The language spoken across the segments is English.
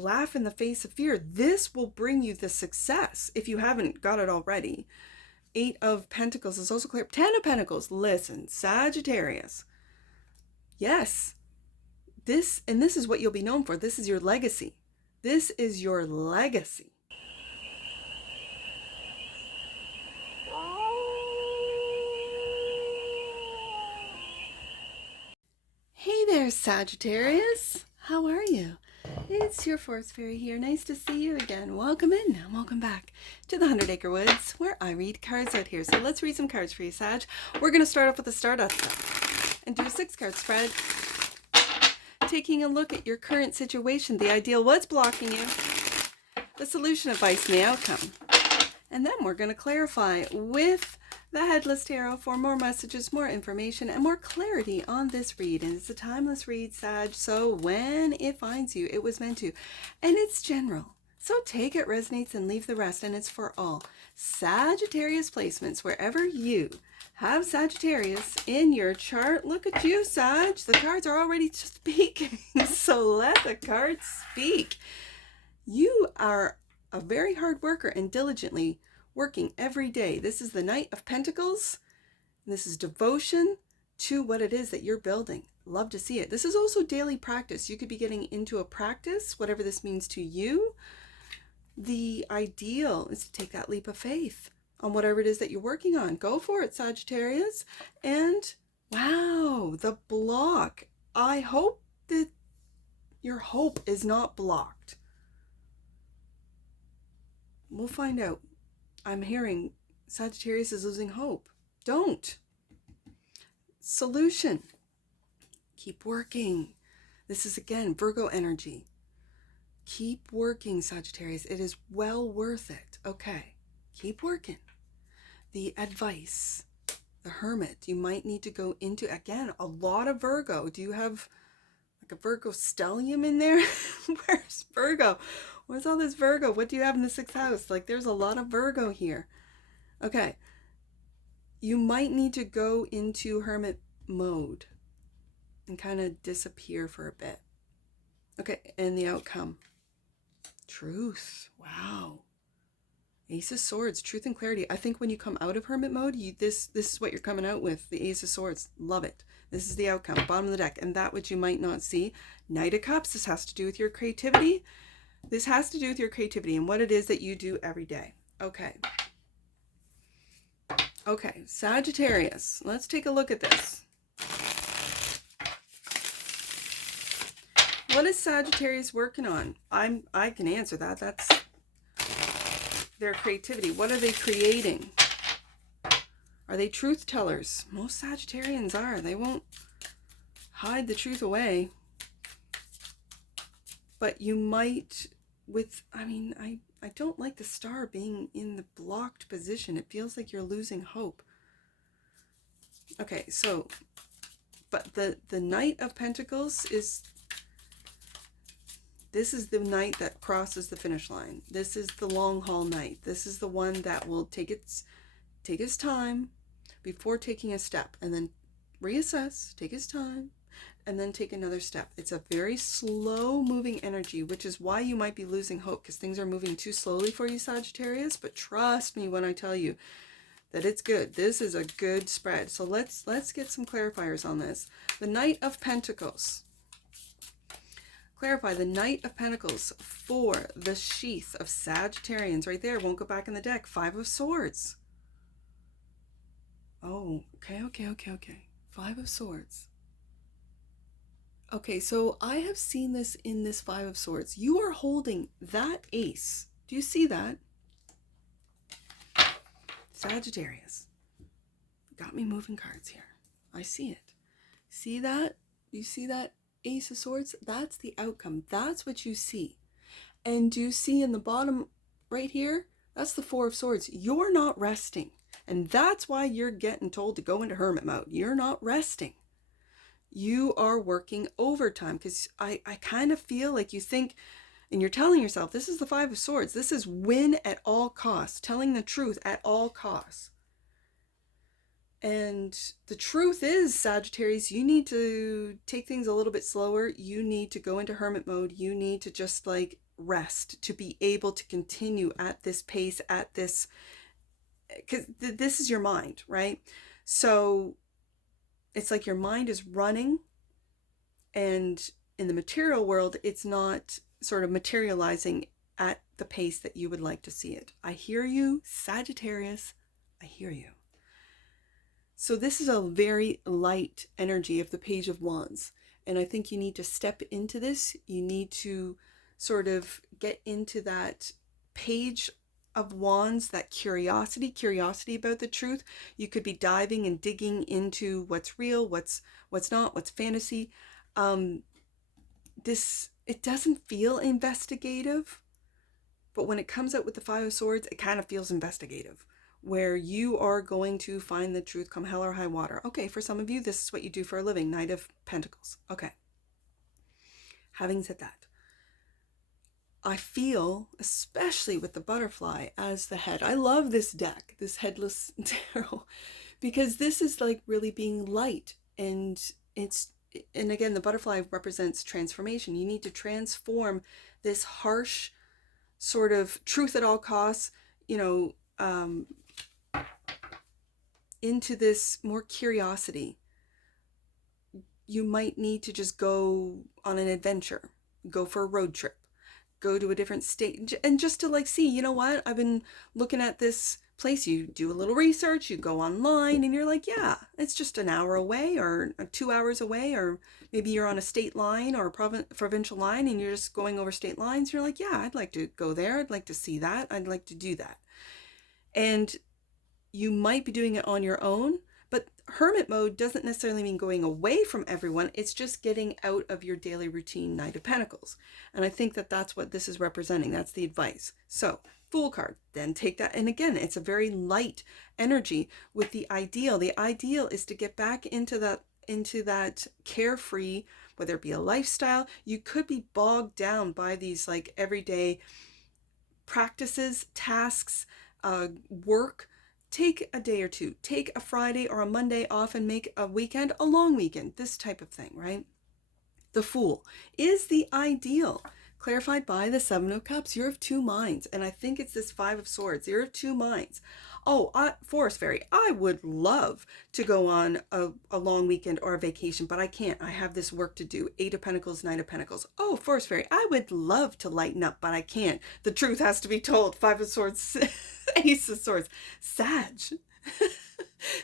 laugh in the face of fear. This will bring you the success if you haven't got it already. 8 of Pentacles is also clear. 10 of Pentacles. Listen, Sagittarius. Yes. This is what you'll be known for. This is your legacy. This is your legacy. Hey there, Sagittarius. How are you? It's your Force Fairy here. Nice to see you again. Welcome in and welcome back to the 100 Acre Woods, where I read cards out here. So let's read some cards for you, Sag. We're going to start off with the Stardust stuff and do a 6-card spread, taking a look at your current situation, the ideal, what's blocking you, the solution, advice, and the outcome. And then we're going to clarify with the Headless Tarot for more messages, more information, and more clarity on this read. And it's a timeless read, Sag, so when it finds you, it was meant to. And it's general, so take it, resonates, and leave the rest. And it's for all Sagittarius placements, wherever you have Sagittarius in your chart. Look at you, Sag. The cards are already speaking, so let the cards speak. You are a very hard worker and diligently working every day. This is the Knight of Pentacles. This is devotion to what it is that you're building. Love to see it. This is also daily practice. You could be getting into a practice, whatever this means to you. The ideal is to take that leap of faith on whatever it is that you're working on. Go for it, Sagittarius. And wow, the block. I hope that your hope is not blocked. We'll find out. I'm hearing Sagittarius is losing hope. Don't. Solution. Keep working. This is, again, Virgo energy. Keep working, Sagittarius. It is well worth it. Okay. Keep working. The advice. The Hermit. You might need to go into, again, a lot of Virgo. Do you have like a Virgo stellium in there? Where's Virgo? What's all this Virgo? What do you have in the 6th house? Like, there's a lot of Virgo here. Okay. You might need to go into hermit mode and kind of disappear for a bit. Okay, and the outcome. Truth. Wow. Ace of Swords, truth and clarity. I think when you come out of hermit mode, this is what you're coming out with. The Ace of Swords. Love it. This is the outcome. Bottom of the deck. And that which you might not see. Knight of Cups. This has to do with your creativity. This has to do with your creativity and what it is that you do every day. Okay. Okay, Sagittarius. Let's take a look at this. What is Sagittarius working on? I can answer that. That's their creativity. What are they creating? Are they truth tellers? Most Sagittarians are. They won't hide the truth away. But you might I don't like the star being in the blocked position. It feels like you're losing hope. Okay, so, but the Knight of Pentacles this is the knight that crosses the finish line. This is the long haul knight. This is the one that will take its time before taking a step, and then reassess, take its time, and then take another step. It's a very slow moving energy, which is why you might be losing hope, because things are moving too slowly for you, Sagittarius. But trust me when I tell you that it's good. This is a good spread. So let's get some clarifiers on this. The Knight of Pentacles. Clarify the Knight of Pentacles for the sheath of Sagittarians. Right there. Won't go back in the deck. 5 of Swords. Oh, okay. 5 of Swords. Okay, so I have seen this in this 5 of Swords. You are holding that ace. Do you see that? Sagittarius. Got me moving cards here. I see it. See that? You see that Ace of Swords? That's the outcome. That's what you see. And do you see in the bottom right here? That's the 4 of Swords. You're not resting. And that's why you're getting told to go into hermit mode. You're not resting. You are working overtime, because I kind of feel like you think, and you're telling yourself, this is the 5 of Swords. This is win at all costs, telling the truth at all costs. And the truth is, Sagittarius, you need to take things a little bit slower. You need to go into hermit mode. You need to just like rest, to be able to continue at this pace, at this, because this is your mind, right? So it's like your mind is running, and in the material world, it's not sort of materializing at the pace that you would like to see it. I hear you, Sagittarius. I hear you. So this is a very light energy of the Page of Wands. And I think you need to step into this. You need to sort of get into that Page of Wands, that curiosity about the truth. You could be diving and digging into what's real, what's not, what's fantasy. It doesn't feel investigative, but when it comes out with the Five of Swords, it kind of feels investigative, where you are going to find the truth come hell or high water. Okay, for some of you, this is what you do for a living, Knight of Pentacles. Okay. Having said that, I feel, especially with the butterfly as the head, I love this deck, this headless tarot, because this is like really being light, and again, the butterfly represents transformation. You need to transform this harsh sort of truth at all costs, into this more curiosity. You might need to just go on an adventure, go for a road trip, go to a different state, and just to like see, you know what, I've been looking at this place. You do a little research, you go online, and you're like, yeah, it's just an hour away or 2 hours away, or maybe you're on a state line or a provincial line and you're just going over state lines. You're like, yeah, I'd like to go there. I'd like to see that. I'd like to do that. And you might be doing it on your own, but hermit mode doesn't necessarily mean going away from everyone. It's just getting out of your daily routine, Knight of Pentacles. And I think that that's what this is representing. That's the advice. So Fool card, then take that. And again, it's a very light energy with the ideal. The ideal is to get back into that carefree, whether it be a lifestyle. You could be bogged down by these like everyday practices, tasks, work. Take a day or two, take a Friday or a Monday off and make a weekend a long weekend, this type of thing, right? The Fool is the ideal, clarified by the Seven of Cups. You're of two minds, and I think it's this Five of Swords. You're of two minds. Oh, Forest Fairy, I would love to go on a long weekend or a vacation, but I can't. I have this work to do. Eight of Pentacles, Knight of Pentacles. Oh, Forest Fairy, I would love to lighten up, but I can't. The truth has to be told. Five of Swords, Ace of Swords.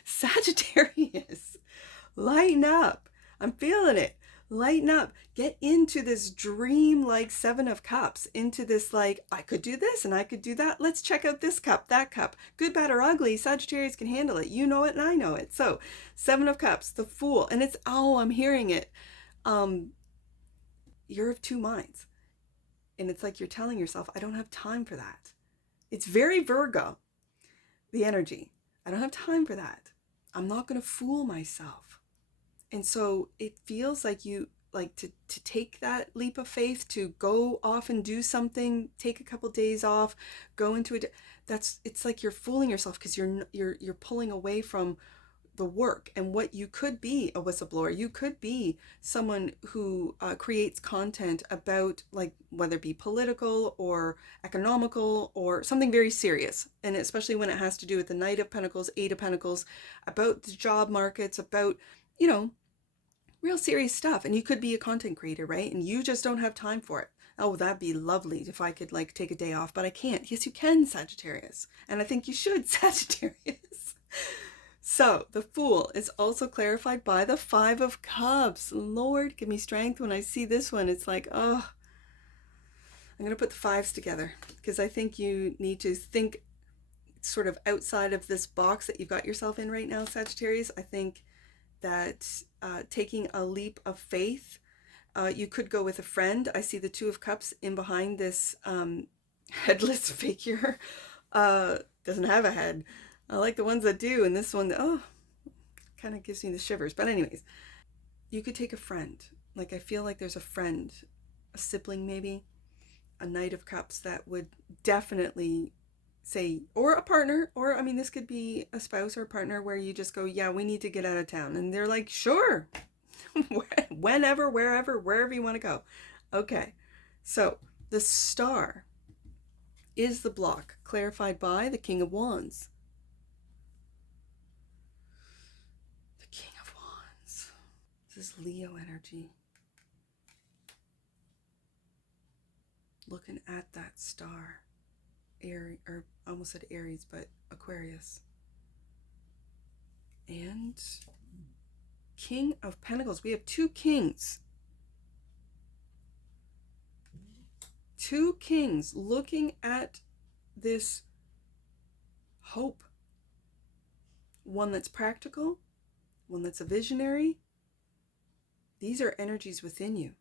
Sagittarius, lighten up. I'm feeling it. Lighten up. Get into this dream like Seven of Cups, into this like, I could do this and I could do that. Let's check out this cup, that cup. Good, bad, or ugly. Sagittarius can handle it. You know it and I know it. So Seven of Cups, the Fool. And it's, oh, I'm hearing it. You're of two minds. And it's like you're telling yourself, I don't have time for that. It's very Virgo, the energy. I don't have time for that. I'm not going to fool myself. And so it feels like you like to take that leap of faith, to go off and do something, take a couple days off, go into it. It's like you're fooling yourself, because you're pulling away from the work and what you could be. A whistleblower, you could be someone who creates content about, like, whether it be political or economical or something very serious, and especially when it has to do with the Knight of Pentacles, Eight of Pentacles, about the job markets, about, you know, real serious stuff. And you could be a content creator, right? And you just don't have time for it. Oh, that'd be lovely if I could like take a day off, but I can't. Yes, you can, Sagittarius. And I think you should, Sagittarius. So the Fool is also clarified by the Five of Cups. Lord, give me strength when I see this one. It's like, oh, I'm going to put the fives together, because I think you need to think sort of outside of this box that you've got yourself in right now, Sagittarius. I think that taking a leap of faith, you could go with a friend. I see the Two of Cups in behind this headless figure. Doesn't have a head. I like the ones that do, and this one, oh, kind of gives me the shivers. But anyways, you could take a friend. Like, I feel like there's a friend, a sibling maybe, a Knight of Cups that would definitely say, or a partner, or I mean, this could be a spouse or a partner where you just go, yeah, we need to get out of town. And they're like, sure, whenever, wherever you want to go. Okay, so The star is the block, clarified by the King of Wands. The King of Wands. This is Leo energy. Looking at that star. Aries, or I almost said Aries, but Aquarius. And King of Pentacles. We have two kings. Two kings looking at this hope. One that's practical, one that's a visionary. These are energies within you.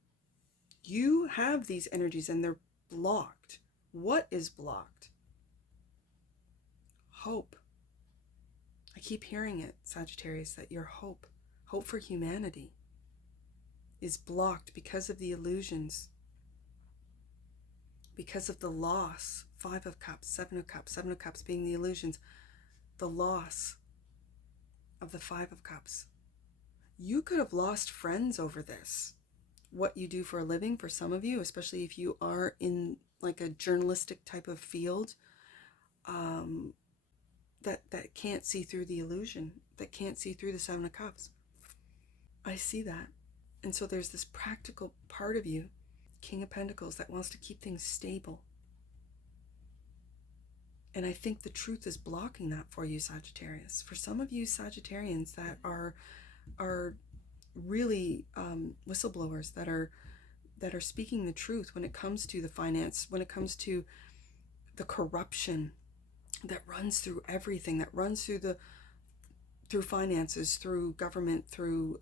You have these energies and they're blocked. What is blocked? Hope. I keep hearing it, Sagittarius, that your hope for humanity is blocked because of the illusions, because of the loss. 5 of Cups, 7 of Cups, 7 of Cups being the illusions, the loss of the 5 of Cups. You could have lost friends over this. What you do for a living, for some of you, especially if you are in like a journalistic type of field, that can't see through the illusion, that can't see through the 7 of Cups. I see that. And so there's this practical part of you, King of Pentacles, that wants to keep things stable. And I think the truth is blocking that for you, Sagittarius. For some of you Sagittarians that are really whistleblowers, that are speaking the truth when it comes to the finance, when it comes to the corruption that runs through everything, that runs through finances, through government, through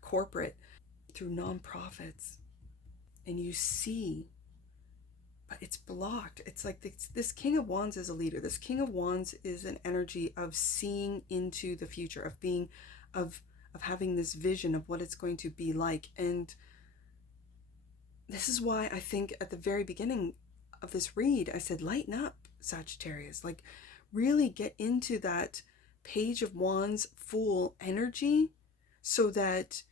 corporate, through nonprofits. And you see, but it's blocked. It's like this King of Wands is a leader. This King of Wands is an energy of seeing into the future, of being, of having this vision of what it's going to be like. And this is why I think at the very beginning of this read, I said, lighten up, Sagittarius. Like, really get into that Page of Wands Fool energy, so that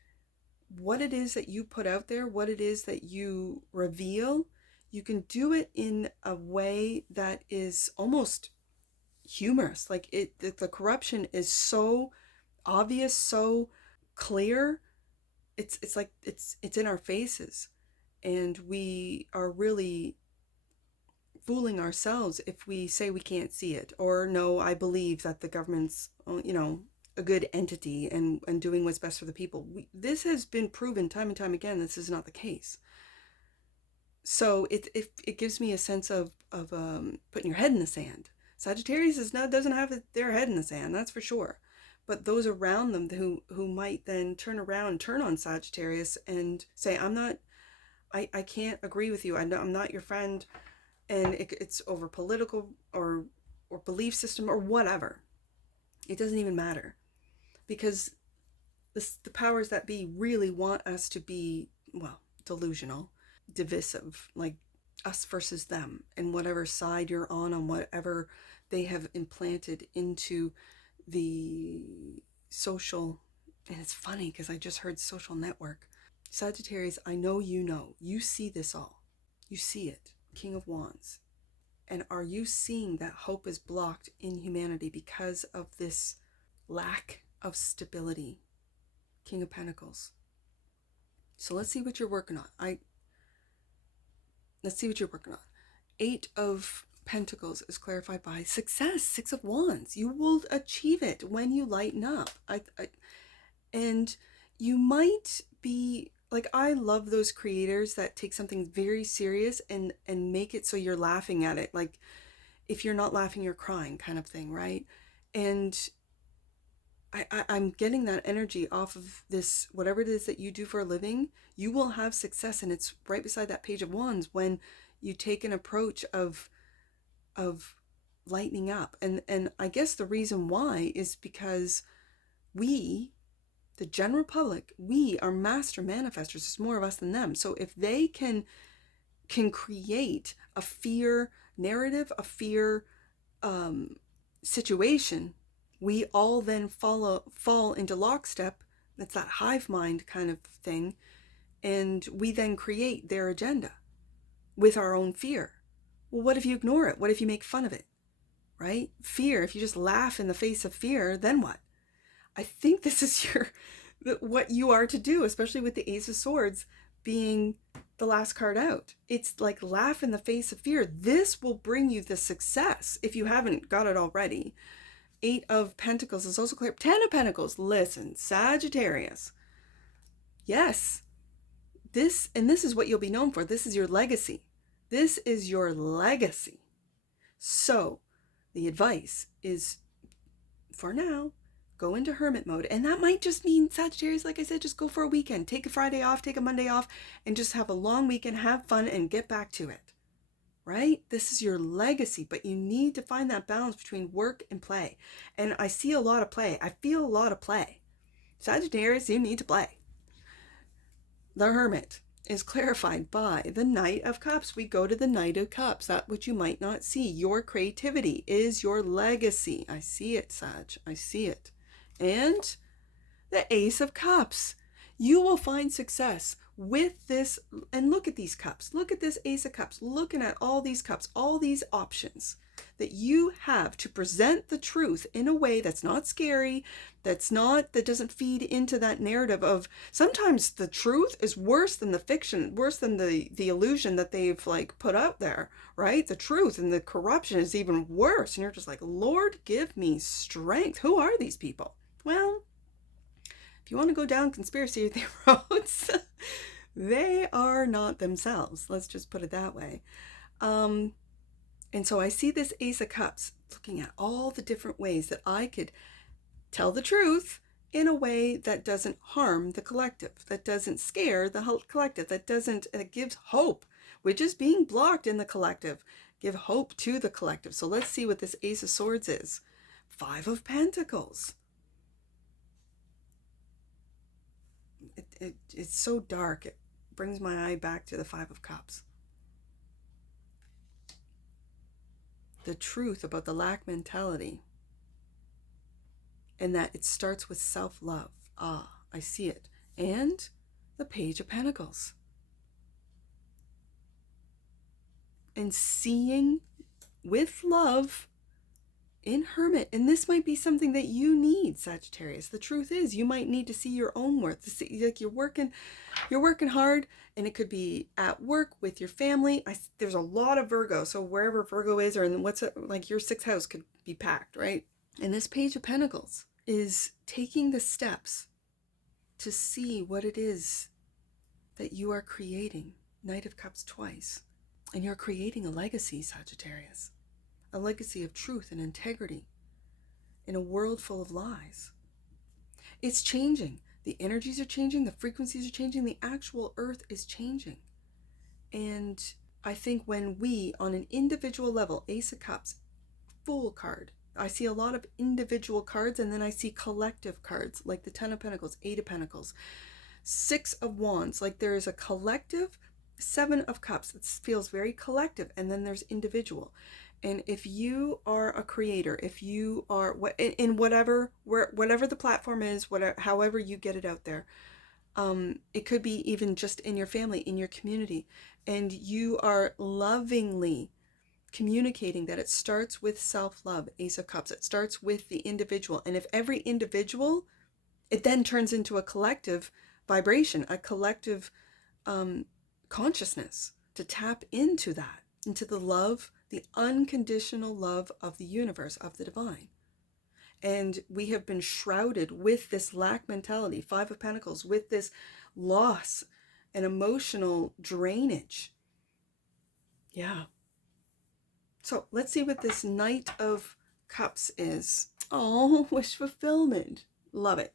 what it is that you put out there, what it is that you reveal, you can do it in a way that is almost humorous. Like the corruption is so obvious, so clear. It's like it's in our faces, and we are really fooling ourselves if we say we can't see it, or no, I believe that the government's, a good entity and doing what's best for the people. This has been proven time and time again. This is not the case. So it gives me a sense of putting your head in the sand. Sagittarius doesn't have their head in the sand, that's for sure. But those around them who might then turn around, turn on Sagittarius and say, I can't agree with you. I'm not your friend. And it's over political or belief system or whatever. It doesn't even matter, because the powers that be really want us to be, delusional, divisive, like us versus them, and whatever side you're on whatever they have implanted into the social. And it's funny because I just heard social network. Sagittarius, I know you see this all. You see it. King of Wands. And are you seeing that hope is blocked in humanity because of this lack of stability? King of Pentacles. So let's see what you're working on. Let's see what you're working on. 8 of Pentacles is clarified by success. 6 of Wands. You will achieve it when you lighten up. And you might be like, I love those creators that take something very serious and make it so you're laughing at it. Like, if you're not laughing, you're crying, kind of thing, right? And I'm getting that energy off of this, whatever it is that you do for a living, you will have success. And it's right beside that Page of Wands when you take an approach of lightening up. And I guess the reason why is because we, the general public, we are master manifestors. There's more of us than them. So if they can create a fear narrative, a fear situation, we all then fall into lockstep. That's that hive mind kind of thing. And we then create their agenda. with our own fear. Well, what if you ignore it? What if you make fun of it? Right? Fear, if you just laugh in the face of fear, then what? I think this is what you are to do, especially with the Ace of Swords being the last card out. It's like laugh in the face of fear. This will bring you the success if you haven't got it already. 8 of Pentacles is also clear. 10 of Pentacles. Listen, Sagittarius. Yes, this is what you'll be known for. This is your legacy. This is your legacy. So the advice is, for now, go into hermit mode. And that might just mean, Sagittarius, like I said, just go for a weekend. Take a Friday off, take a Monday off, and just have a long weekend, have fun, and get back to it. Right? This is your legacy, but you need to find that balance between work and play. And I see a lot of play. I feel a lot of play. Sagittarius, you need to play. The Hermit is clarified by the Knight of Cups. We go to the Knight of Cups, that which you might not see. Your creativity is your legacy. I see it, Sag. I see it. And the Ace of Cups. You will find success with this. And look at these cups. Look at this Ace of Cups. Looking at all these cups, all these options that you have to present the truth in a way that's not scary, that doesn't feed into that narrative of, sometimes the truth is worse than the fiction, worse than the illusion that they've like put out there, right? The truth and the corruption is even worse. And you're just like, Lord, give me strength. Who are these people? Well, if you want to go down conspiracy roads, they are not themselves. Let's just put it that way. And so I see this Ace of Cups looking at all the different ways that I could tell the truth in a way that doesn't harm the collective, that doesn't scare the collective, that gives hope, which is being blocked in the collective. Give hope to the collective. So let's see what this Ace of Swords is. 5 of Pentacles. It's so dark. It brings my eye back to the 5 of Cups. The truth about the lack mentality, and that it starts with self-love. Ah, I see it. And the Page of Pentacles. And seeing with love in Hermit. And this might be something that you need, Sagittarius. The truth is, you might need to see your own worth. Like you're working hard, and it could be at work with your family. There's a lot of Virgo, so wherever Virgo is, or in like your 6th house could be packed, right? And this Page of Pentacles is taking the steps to see what it is that you are creating. Knight of Cups twice. And you're creating a legacy, Sagittarius. A legacy of truth and integrity in a world full of lies. It's changing. The energies are changing. The frequencies are changing. The actual earth is changing. And I think when we, on an individual level, Ace of Cups, Fool card, I see a lot of individual cards, and then I see collective cards, like the 10 of Pentacles, 8 of Pentacles, 6 of Wands. Like there is a collective, 7 of Cups. It feels very collective, and then there's individual. And if you are a creator, if you are in whatever the platform is, however you get it out there, it could be even just in your family, in your community, and you are lovingly communicating that it starts with self-love, Ace of Cups. It starts with the individual. And if every individual, it then turns into a collective vibration, a collective consciousness to tap into that, into the love, the unconditional love of the universe, of the divine. And we have been shrouded with this lack mentality, 5 of Pentacles, with this loss and emotional drainage. Yeah. So let's see what this Knight of Cups is. Oh, wish fulfillment. Love it.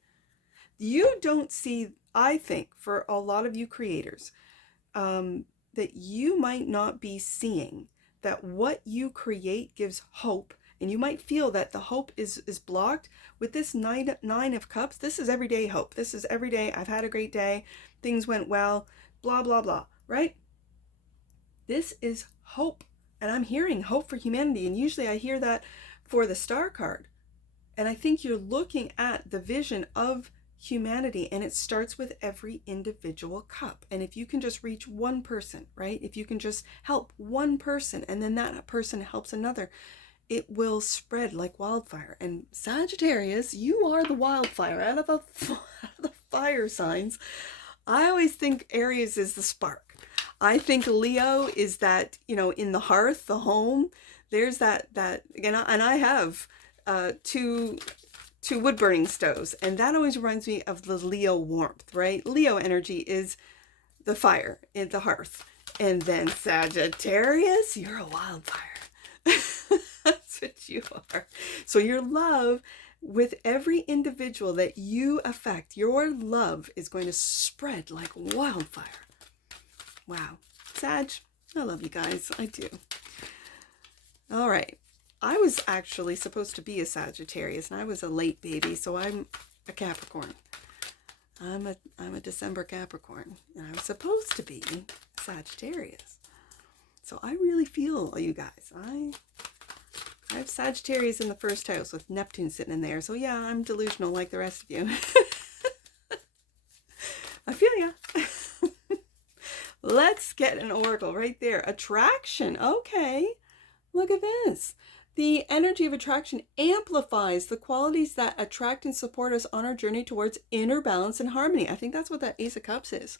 You don't see, I think, for a lot of you creators, that you might not be seeing that what you create gives hope, and you might feel that the hope is blocked. With this 9 of Cups, this is everyday hope. This is everyday, I've had a great day, things went well, blah, blah, blah, right? This is hope, and I'm hearing hope for humanity, and usually I hear that for the Star card. And I think you're looking at the vision of humanity, and it starts with every individual cup. And if you can just reach one person, right? If you can just help one person, and then that person helps another, it will spread like wildfire. And Sagittarius, you are the wildfire out of the fire signs. I always think Aries is the spark. I think Leo is that, in the hearth, the home, there's that again, and I have two wood burning stoves, and that always reminds me of the Leo warmth, right? Leo energy is the fire in the hearth. And then Sagittarius, you're a wildfire. That's what you are. So your love, with every individual that you affect, your love is going to spread like wildfire. Wow. Sag, I love you guys. I do. All right. I was actually supposed to be a Sagittarius, and I was a late baby, so I'm a Capricorn. I'm a December Capricorn, and I was supposed to be Sagittarius. So I really feel you guys. I have Sagittarius in the first house with Neptune sitting in there. So yeah, I'm delusional like the rest of you. I feel ya. Let's get an oracle right there. Attraction. Okay. Look at this. The energy of attraction amplifies the qualities that attract and support us on our journey towards inner balance and harmony. I think that's what that Ace of Cups is.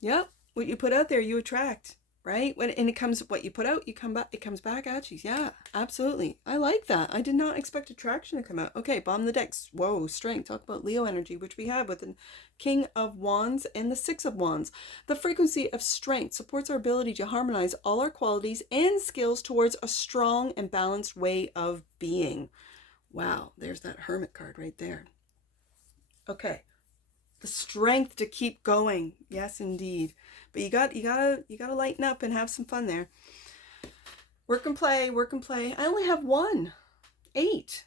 Yep. What you put out there, you attract, right? And it comes, what you put out, it comes back at you. Yeah, absolutely. I like that. I did not expect attraction to come out. Okay, bottom of the decks. Whoa, strength. Talk about Leo energy, which we have with the King of Wands and the Six of Wands. The frequency of strength supports our ability to harmonize all our qualities and skills towards a strong and balanced way of being. Wow, there's that Hermit card right there. Okay. The strength to keep going. Yes, indeed. But you gotta lighten up and have some fun there. Work and play, work and play. I only have 1. 8.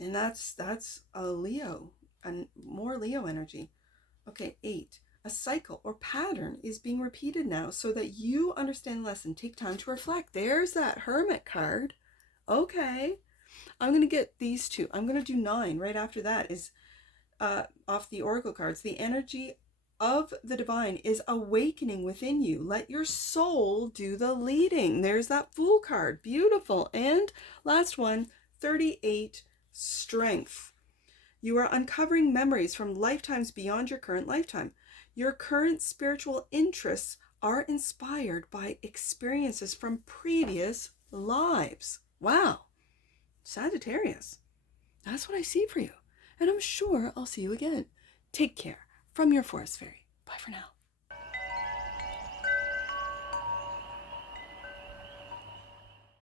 And that's a Leo, and more Leo energy. Okay, 8. A cycle or pattern is being repeated now so that you understand the lesson. Take time to reflect. There's that Hermit card. Okay. I'm going to get these two. I'm going to do 9 right after that is off the oracle cards. The energy of the divine is awakening within you. Let your soul do the leading. There's that Fool card. Beautiful. And last one, 38, strength. You are uncovering memories from lifetimes beyond your current lifetime. Your current spiritual interests are inspired by experiences from previous lives. Wow. Sagittarius. That's what I see for you. And I'm sure I'll see you again. Take care. From your Forest Fairy. Bye for now.